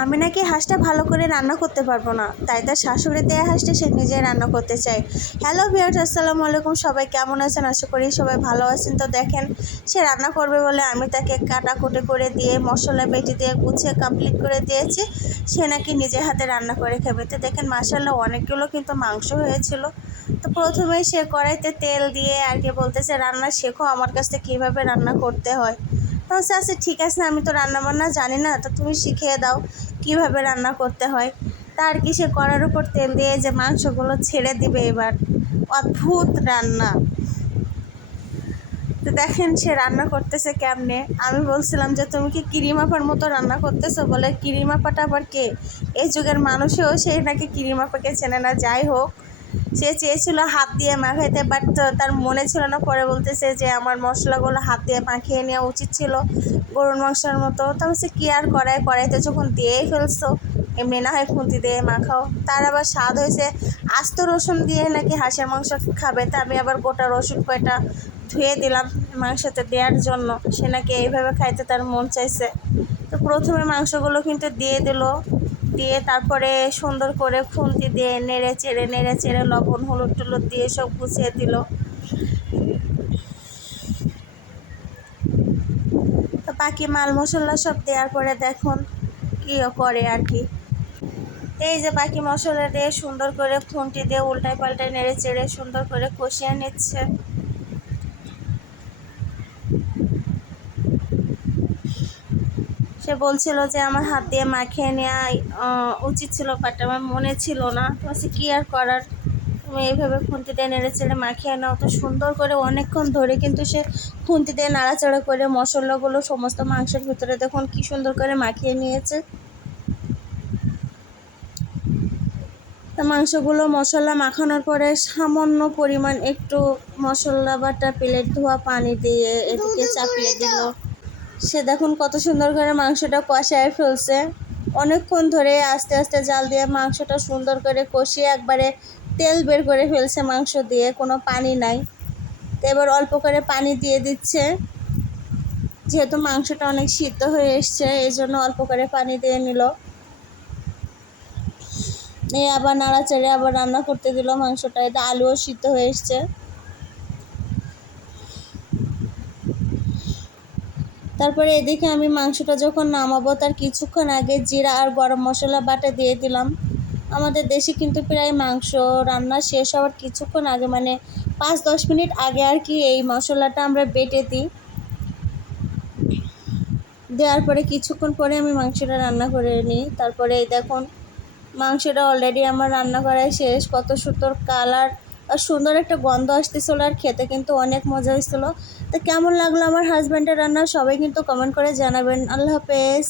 আমি নাকি হাঁসটা ভালো করে রান্না করতে পারব না। তাই তার শাশুড়ি দেয়া হাঁসটা সে নিজে রান্না করতে চায়। হ্যালো ভিউয়ার্স আসসালামু আলাইকুম। সবাই কেমন আছেন? আশা করি সবাই ভালো আছেন। তো দেখেন, সে রান্না করবে বলে আমি তাকে কাটা কুটে করে দিয়ে, মশলা বেটে দিয়ে, গুছিয়ে কমপ্লিট করে দিয়েছি। সে নাকি নিজে হাতে রান্না করে খাবে। তো দেখেন মাসাল্লাহ অনেকগুলো কিন্তু মাংস হয়েছিল। তো প্রথমে সে কড়াইতে তেল দিয়ে আর কি বলতেছে, রান্না শেখো আমার কাছ থেকে কীভাবে রান্না করতে হয়? আচ্ছা আচ্ছা ঠিক আছে আমি তো রান্না বান্না জানি না, তো তুমি শিখিয়ে দাও কীভাবে রান্না করতে হয়। তার কি সে করার উপর তেল দিয়ে যে মাংসগুলো ছেড়ে দিবে এবার। অদ্ভুত রান্না। তো দেখেন সে রান্না করতেছে কেমনে। আমি বলছিলাম যে, তুমি কি কিরিমাপার মতো রান্না করতেছো? বলে কিরিমাপাটা আবার কে? এই যুগের মানুষেও সে নাকি কিরিমাপাকে চেনে না, যাই হোক। সে চেয়েছিল হাত দিয়ে মাখাইতে বাট তার মনে ছিল না। পরে বলতেছে যে আমার মশলাগুলো হাত দিয়ে মাখিয়ে নেওয়া উচিত ছিল গরুর মাংসের মতো। তবে সে কী আর করায়? কড়াইতে যখন দিয়েই ফেলছো, এমনি না হয় খুন্তি দিয়ে মাখাও তার আবার স্বাদ হয়েছে আস্ত রসুন দিয়ে নাকি হাঁসের মাংস খাবে। তা আমি আবার গোটা রসুন কয়টা ধুয়ে দিলাম মাংসতে দেওয়ার জন্য। সে নাকি এইভাবে খাইতে তার মন চাইছে। তো প্রথমে মাংসগুলো কিন্তু দিয়ে দিল। দিয়ে তারপরে সুন্দর করে খুন্তি দিয়ে নেড়ে চেড়ে নেড়ে চেড়ে লবণ, হলুদ টলুদ দিয়ে সব গুছিয়ে দিল। তো বাকি মাল মশলা সব দেওয়ার পরে দেখুন কী করে আর কি। এই যে বাকি মশলা দিয়ে সুন্দর করে খুন্তি দিয়ে উল্টায় পাল্টায় নেড়ে চেড়ে সুন্দর করে কষিয়ে নিচ্ছে। সে বলছিল যে আমার হাত দিয়ে মাখিয়ে নেওয়া উচিত ছিল বাট আমার মনে ছিল না। তো সে কী আর করার? তুমি এইভাবে খুন্তি দিয়ে নেড়ে চেড়ে মাখিয়ে নাও। তো সুন্দর করে অনেকক্ষণ ধরে কিন্তু সে খুন্তি দিয়ে নাড়াচাড়া করে মশলাগুলো, সমস্ত মাংসের ভিতরে দেখুন কি সুন্দর করে মাখিয়ে নিয়েছে। তা মাংসগুলো মশলা মাখানোর পরে সামান্য পরিমাণ একটু মশলা বাটা, প্লেট ধোয়া, পানি দিয়ে এদিকে চাপিয়ে দিল। সে দেখুন কত সুন্দর করে মাংসটা কষায় ফেলছে। অনেকক্ষণ ধরে আস্তে আস্তে জাল দিয়ে মাংসটা সুন্দর করে কষিয়ে একবারে তেল বের করে ফেলছে মাংস দিয়ে, কোনো পানি নাই। তো এবার অল্প করে পানি দিয়ে দিচ্ছে। যেহেতু মাংসটা অনেক সিদ্ধ হয়ে এসছে এই জন্য অল্প করে পানি দিয়ে নিল। এই আবার নাড়াচাড়ে আবার রান্না করতে দিল মাংসটা। এতে আলুও সিদ্ধ হয়ে এসছে। তারপরে এদিকে আমি মাংসটা যখন নামাবো তার কিছুক্ষণ আগে জিরা আর গরম মশলা বাটা দিয়ে দিলাম। আমাদের দেশে কিন্তু প্রায় মাংস রান্না শেষ হওয়ার কিছুক্ষণ আগে মানে পাঁচ দশ মিনিট আগে আর কি এই মশলাটা আমরা বেটে দিই। দেওয়ার পরে কিছুক্ষণ পরে আমি মাংসটা রান্না করে নিই। তারপরে এই দেখুন, মাংসটা অলরেডি আমার রান্না করাই শেষ। কত সুন্দর কালার আর সুন্দর একটা গন্ধ আসতেছিল আর খেতে কিন্তু অনেক মজা হয়েছিল। তো কেমন লাগল আমার হাজব্যান্ডের রান্না? সবাই কিন্তু কমেন্ট করে জানাবেন। আল্লাহ হাফেজ।